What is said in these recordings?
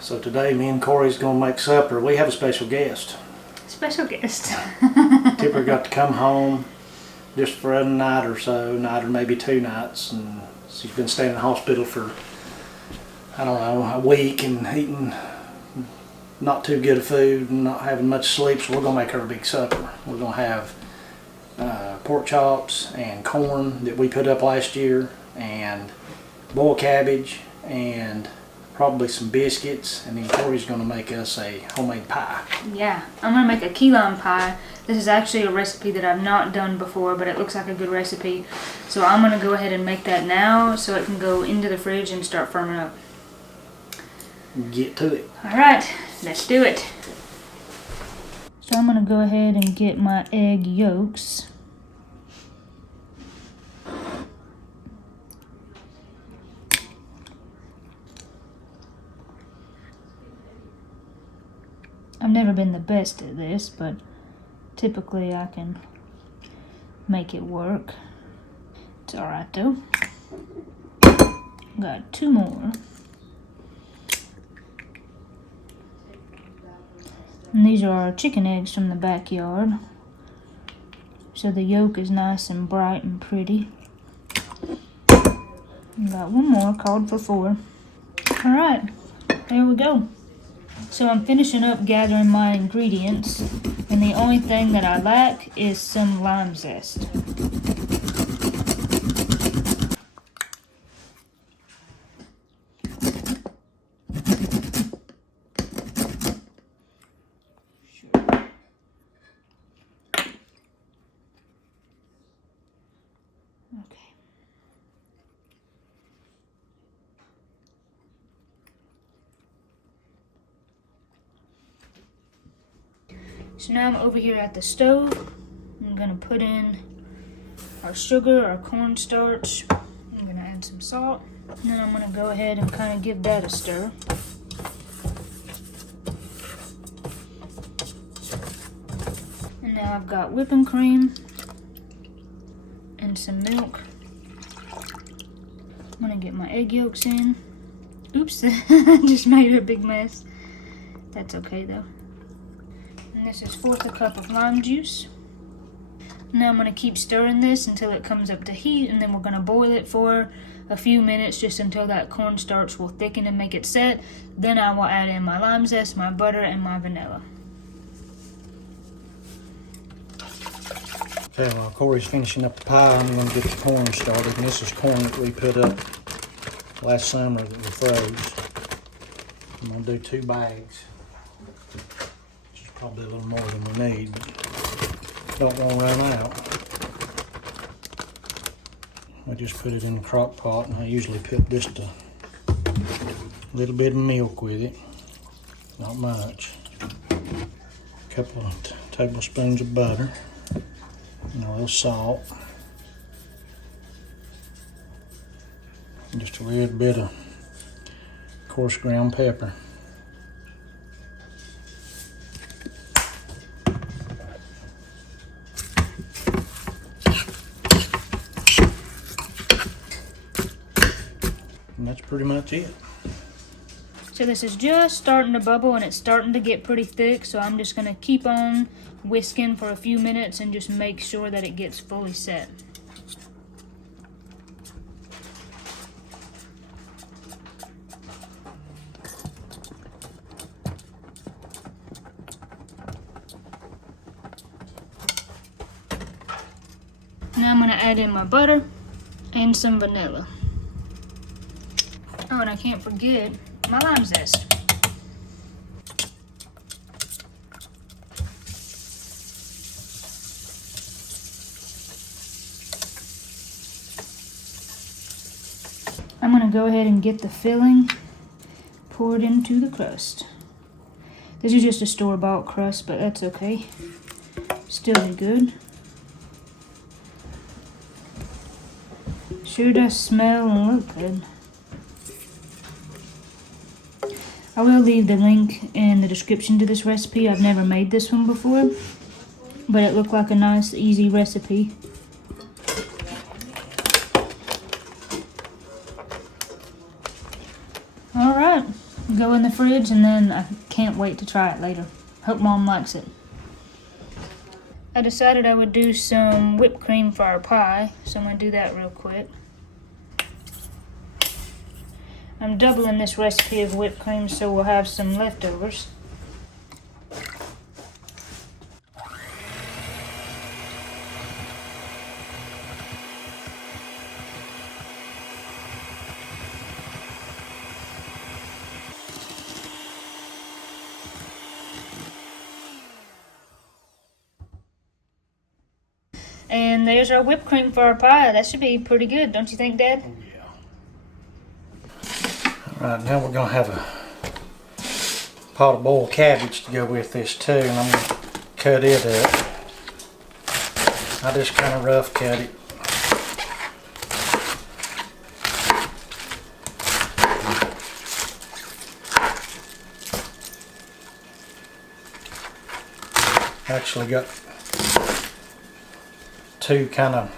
So today me and Corey's gonna make supper. We have a special guest. Special guest. Tipper got to come home just for a night or maybe 2 nights, and she's been staying in the hospital for, I don't know, a week and eating not too good of food and not having much sleep, so we're gonna make her a big supper. We're gonna have pork chops and corn that we put up last year, and boiled cabbage, and probably some biscuits, and then Corey's gonna make us a homemade pie. Yeah, I'm gonna make a key lime pie. This is actually a recipe that I've not done before, but it looks like a good recipe. So I'm gonna go ahead and make that now so it can go into the fridge and start firming up. Get to it. Alright, let's do it. So I'm gonna go ahead and get my egg yolks. I've never been the best at this, but typically I can make it work. It's alright though. Got 2 more. And these are our chicken eggs from the backyard. So the yolk is nice and bright and pretty. Got 1 more, called for 4. Alright, there we go. So I'm finishing up gathering my ingredients, and the only thing that I lack is some lime zest. Okay. So now I'm over here at the stove. I'm gonna put in our sugar, our cornstarch. I'm gonna add some salt. And then I'm gonna go ahead and kind of give that a stir. And now I've got whipping cream and some milk. I'm gonna get my egg yolks in. Oops, just made a big mess. That's okay though. And this is 1/4 cup of lime juice. Now I'm going to keep stirring this until it comes up to heat, and then we're going to boil it for a few minutes just until that cornstarch will thicken and make it set. Then I will add in my lime zest, my butter, and my vanilla. Okay, while Corey's finishing up the pie, I'm going to get the corn started. And this is corn that we put up last summer that we froze. I'm going to do 2 bags. Probably a little more than we need, but don't want to run out. I just put it in the crock pot, and I usually put just a little bit of milk with it, not much. A couple of tablespoons of butter, and a little salt, and just a little bit of coarse ground pepper. And that's pretty much it. So this is just starting to bubble, and it's starting to get pretty thick, so I'm just going to keep on whisking for a few minutes and just make sure that it gets fully set. Now I'm going to add in my butter and some vanilla. Oh, and I can't forget my lime zest. I'm going to go ahead and get the filling poured into the crust. This is just a store-bought crust, but that's okay. Still be good. Sure does smell and look good. I will leave the link in the description to this recipe. I've never made this one before, but it looked like a nice, easy recipe. go in the fridge, and then I can't wait to try it later. Hope Mom likes it. I decided I would do some whipped cream for our pie, so I'm going to do that real quick. I'm doubling this recipe of whipped cream so we'll have some leftovers. And there's our whipped cream for our pie. That should be pretty good, don't you think, Dad? Oh, yeah. Alright, now we're going to have a pot of boiled cabbage to go with this too, and I'm going to cut it up. I just kind of rough cut it. Actually got two kind of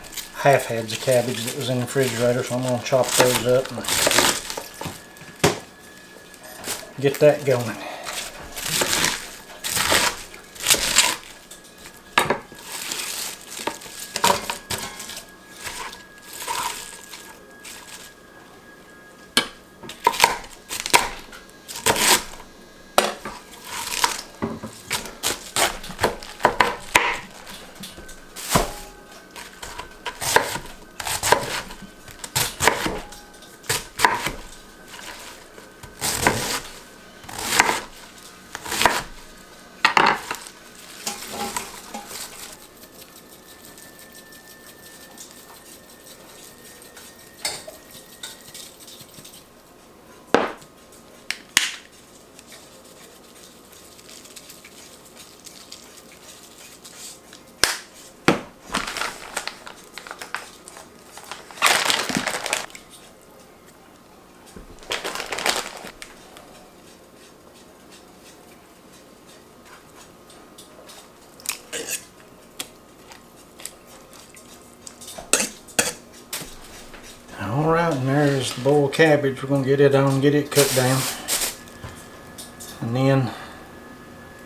half heads of cabbage that was in the refrigerator, so I'm going to chop those up and get that going. Alright, and there's the boiled cabbage. We're going to get it on, get it cooked down. And then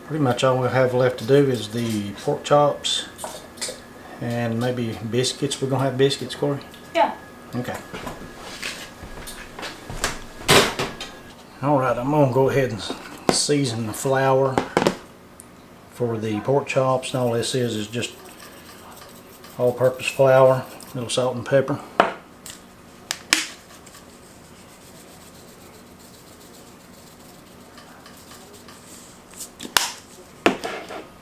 pretty much all we'll have left to do is the pork chops and maybe biscuits. We're going to have biscuits, Corey? Yeah. Okay. Alright, I'm going to go ahead and season the flour for the pork chops. And all this is just all-purpose flour, a little salt and pepper.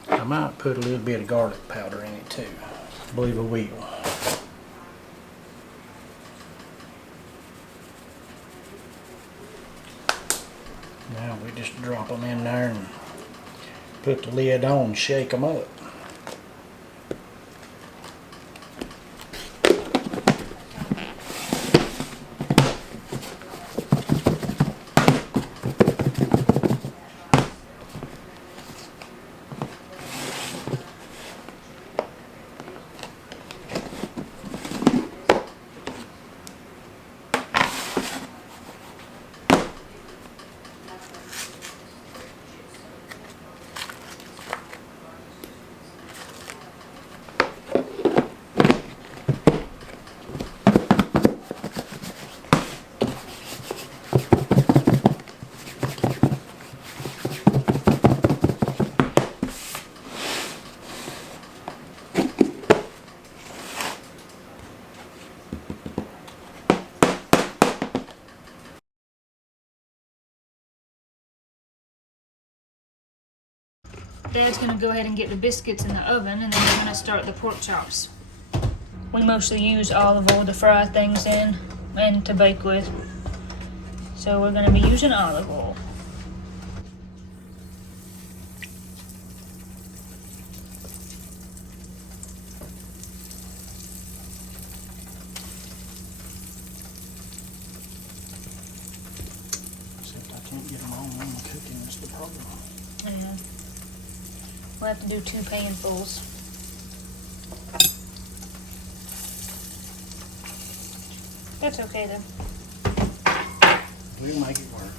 I might put a little bit of garlic powder in it too. I believe I will. Now we just drop them in there and put the lid on and shake them up. Dad's gonna go ahead and get the biscuits in the oven, and then we're gonna start the pork chops. We mostly use olive oil to fry things in and to bake with. So we're gonna be using olive oil. Except I can't get them all when I'm cooking, that's the problem. Yeah. We'll have to do 2 panfuls. That's okay though. We'll make it work.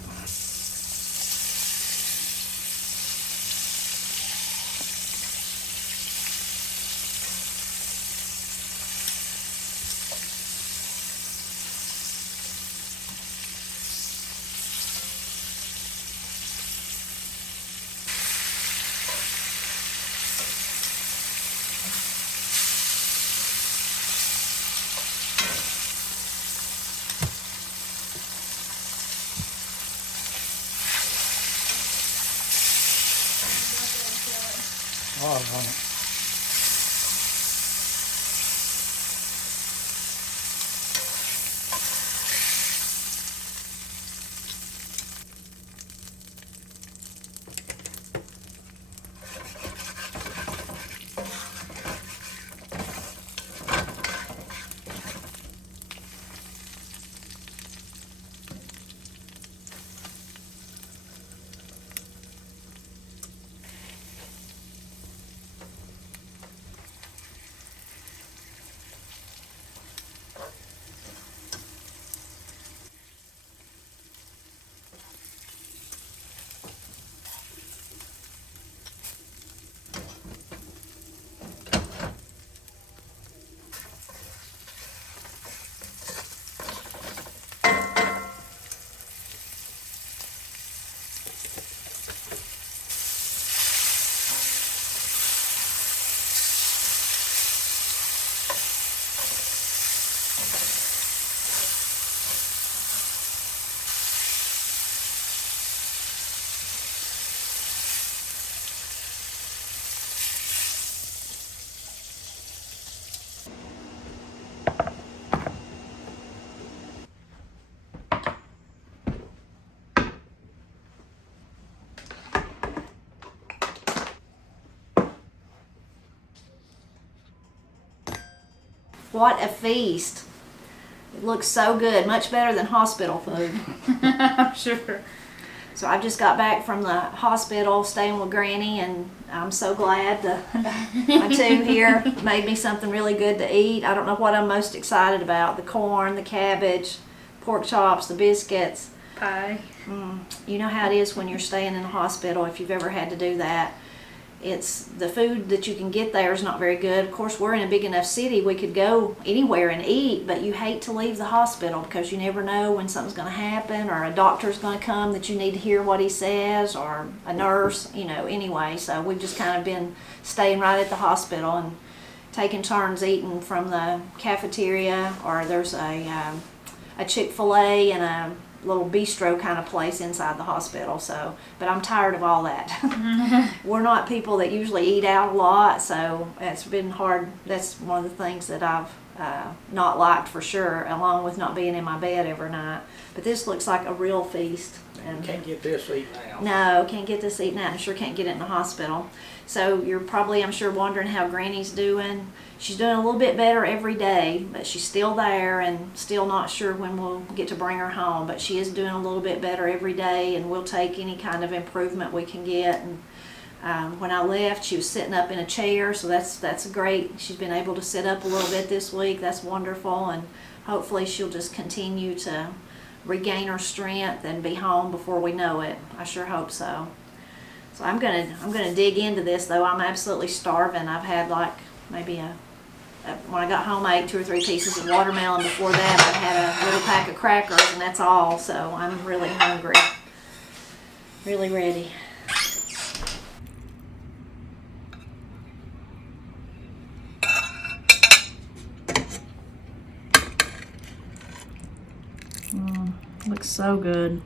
Oh, What a feast. It looks so good, much better than hospital food. I'm sure. So I just got back from the hospital staying with Granny, and I'm so glad my two here made me something really good to eat. I don't know what I'm most excited about. The corn, the cabbage, pork chops, the biscuits. Pie. You know how it is when you're staying in the hospital, if you've ever had to do that. It's the food that you can get there is not very good. Of course, we're in a big enough city, we could go anywhere and eat, but you hate to leave the hospital because you never know when something's going to happen, or a doctor's going to come that you need to hear what he says, or a nurse, anyway. So we've just kind of been staying right at the hospital and taking turns eating from the cafeteria, or there's a Chick-fil-A and a little bistro kind of place inside the hospital. So, but I'm tired of all that. We're not people that usually eat out a lot, so it's been hard. That's one of the things that I've not liked for sure, along with not being in my bed every night. But this looks like a real feast. And can't get this eaten out. no, can't get this eaten out, and sure can't get it in the hospital. So you're probably, I'm sure, wondering how Granny's doing. She's doing a little bit better every day, but she's still there and still not sure when we'll get to bring her home. But she is doing a little bit better every day, and we'll take any kind of improvement we can get. And when I left, she was sitting up in a chair, so that's great. She's been able to sit up a little bit this week. That's wonderful, and hopefully she'll just continue to regain her strength and be home before we know it. I sure hope so. So I'm gonna dig into this, though. I'm absolutely starving. I've had like maybe when I got home I ate 2 or 3 pieces of watermelon. Before that I had a little pack of crackers, and that's all. So I'm really hungry, really ready. Looks so good.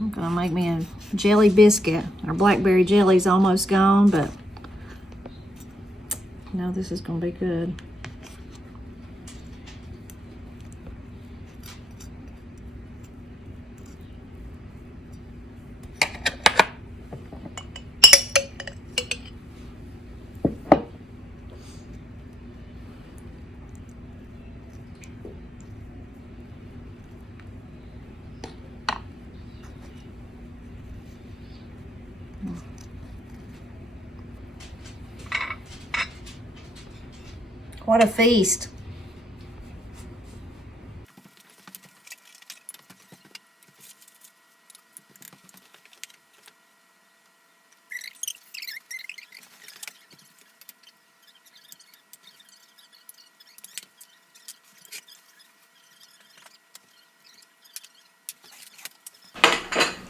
I'm gonna make me a jelly biscuit. Our blackberry jelly's almost gone, but this is gonna be good. What a feast.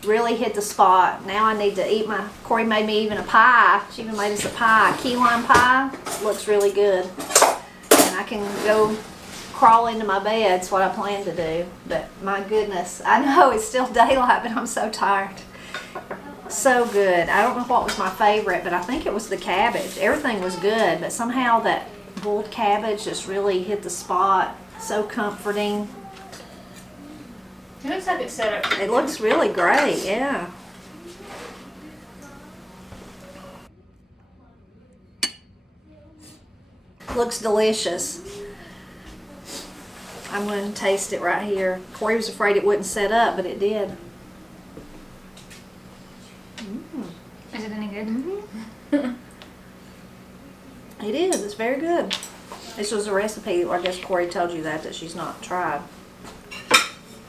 really hit the spot. Now I need to eat my, Corey made me even a pie. She even made us a pie, key lime pie. Looks really good. And I can go crawl into my bed. That's what I plan to do. But my goodness, I know it's still daylight, but I'm so tired. So good. I don't know what was my favorite, but I think it was the cabbage. Everything was good, but somehow that boiled cabbage just really hit the spot. So comforting. It looks like it's set up. It looks really great, yeah. Looks delicious. I'm going to taste it right here. Corey was afraid it wouldn't set up, but it did. Is it any good? Mm-hmm. It is. It's very good. This was a recipe, I guess Corey told you that she's not tried.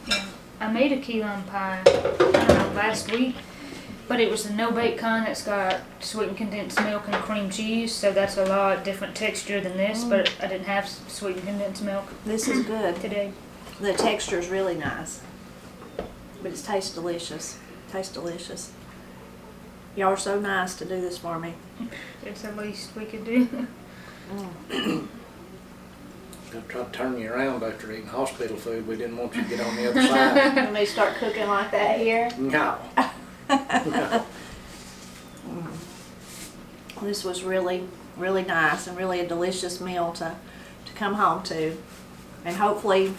Yeah. I made a key lime pie, I don't know, last week, but it was the no-bake kind that's got sweetened condensed milk and cream cheese, so that's a lot different texture than this, but I didn't have sweetened condensed milk This is good. today. The texture is really nice, but it tastes delicious. Tastes delicious. Y'all are so nice to do this for me. It's the least we could do. I tried to turn you around after eating hospital food. We didn't want you to get on the other side. When they start cooking like that here. No. No. This was really, really nice and really a delicious meal to come home to. And hopefully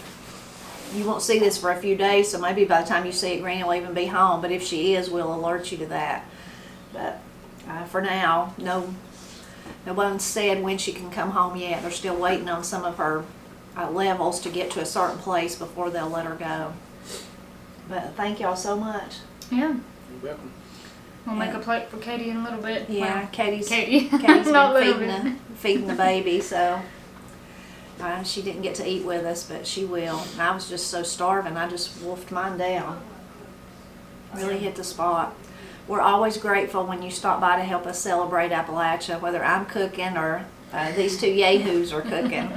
you won't see this for a few days, so maybe by the time you see it, Granny will even be home. But if she is, we'll alert you to that. But for now, no one's said when she can come home yet. They're still waiting on some of her levels to get to a certain place before they'll let her go. But thank y'all so much. Yeah. You're welcome. We'll make a plate for Katie in a little bit. Yeah, Well, Katie's Not been feeding the baby, so she didn't get to eat with us, but she will. And I was just so starving, I just wolfed mine down. Really hit the spot. We're always grateful when you stop by to help us celebrate Appalachia, whether I'm cooking or these two yahoos are cooking.